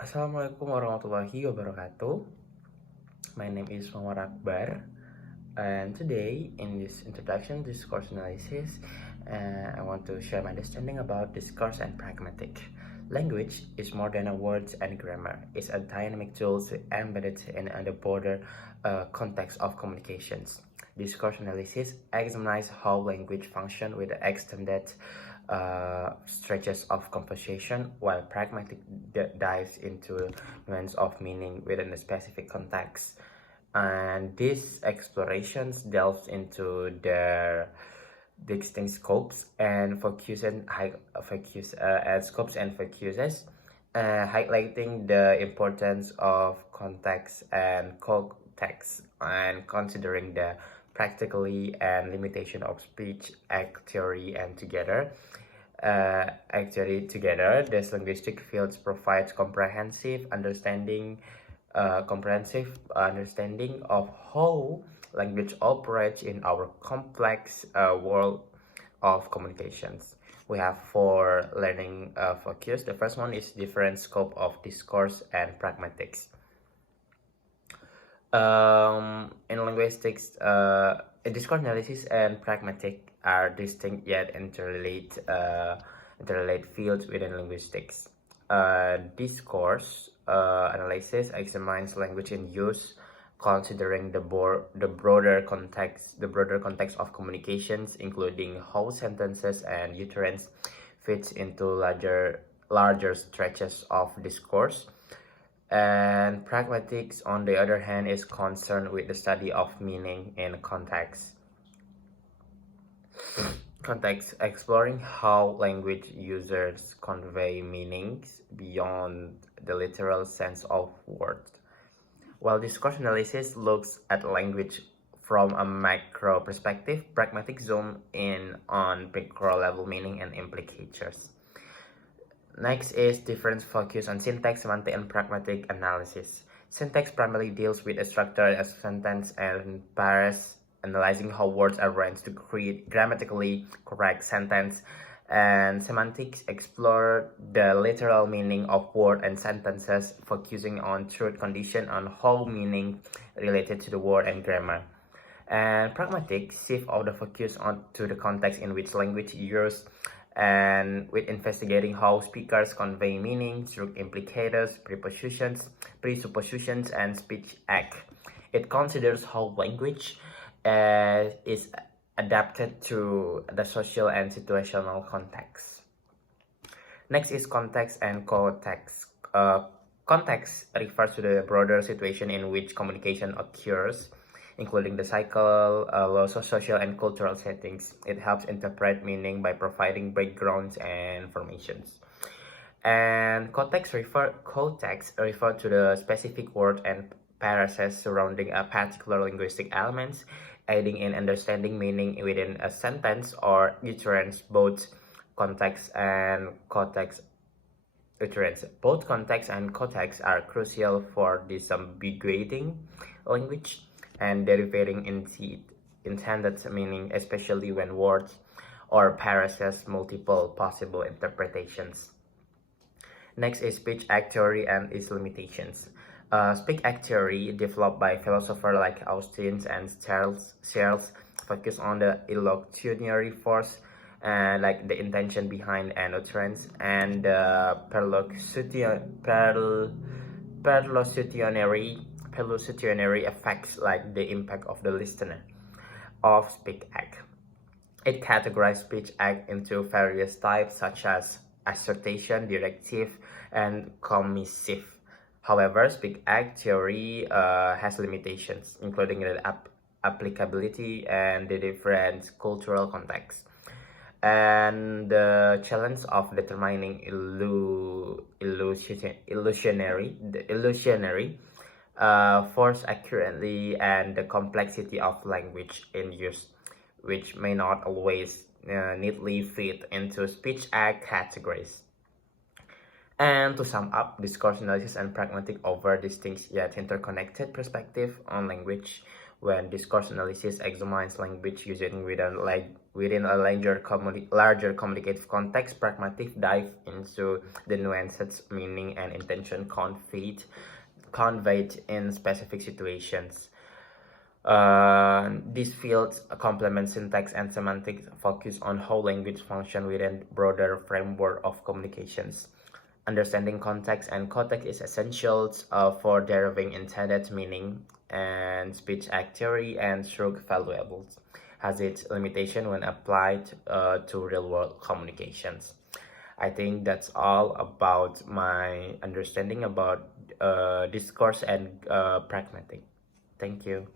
Assalamualaikum warahmatullahi wabarakatuh. My name is Akbar, and today in this introduction to discourse analysis, I want to share my understanding about discourse and pragmatic. Language is more than a words and grammar. It's a dynamic tool embedded in the broader context of communications. Discourse analysis examines how language functions with the extended stretches of conversation, while pragmatic dives into nuance of meaning within a specific context. And these explorations delves into their distinct scopes and focuses, highlighting the importance of context and context and considering the practically and limitation of speech act theory and together. Actually, together, these linguistic fields provide comprehensive understanding of how language operates in our complex world of communications. We have four learning focus. The first one is different scope of discourse and pragmatics. In linguistics, discourse analysis and pragmatic are distinct yet interrelated fields within linguistics. Discourse analysis examines language in use, considering the broader context of communications, including how sentences and utterance fits into larger stretches of discourse. And pragmatics, on the other hand, is concerned with the study of meaning in context. Exploring how language users convey meanings beyond the literal sense of words. While discourse analysis looks at language from a macro perspective, pragmatic zoom in on micro level meaning and implications. Next is different focus on syntax, semantic, and pragmatic analysis. Syntax primarily deals with a structure as sentence and pairs, analyzing how words are arranged to create grammatically correct sentence. And semantics explore the literal meaning of word and sentences, focusing on truth condition on how meaning related to the word and grammar. And pragmatic shift of the focus on to the context in which language used, and with investigating how speakers convey meaning through implicators, presuppositions, and speech act. It considers how language is adapted to the social and situational context. Next is context and context. Context refers to the broader situation in which communication occurs, including the cycle, social and cultural settings. It helps interpret meaning by providing backgrounds and informations. And context refer to the specific word and phrases surrounding a particular linguistic elements, aiding in understanding meaning within a sentence or utterance. Both context and context utterance. Both context and context are crucial for disambiguating language and deriving intended meaning, especially when words or phrases multiple possible interpretations. Next is speech act theory and its limitations. Speech act theory, developed by philosophers like Austin and Searles, focus on the illocutionary force, like the intention behind an utterance, and the perlocutionary effects, like the impact of the listener of speech act. It categorizes speech act into various types such as assertion, directive, and commissive. However, speech act theory has limitations, including the applicability and the different cultural contexts, and the challenge of determining illusionary force accurately, and the complexity of language in use, which may not always neatly fit into speech act categories. And to sum up, discourse analysis and pragmatic offer distinct yet interconnected perspective on language, when discourse analysis examines language using within a larger communicative context, pragmatic dive into the nuances, meaning, and intention conveyed in specific situations. These fields complement syntax and semantics, focus on how language functions within broader framework of communications. Understanding context and context is essential for deriving intended meaning, and speech act theory and stroke valuables has its limitation when applied to real-world communications. I think that's all about my understanding about discourse and pragmatic. Thank you.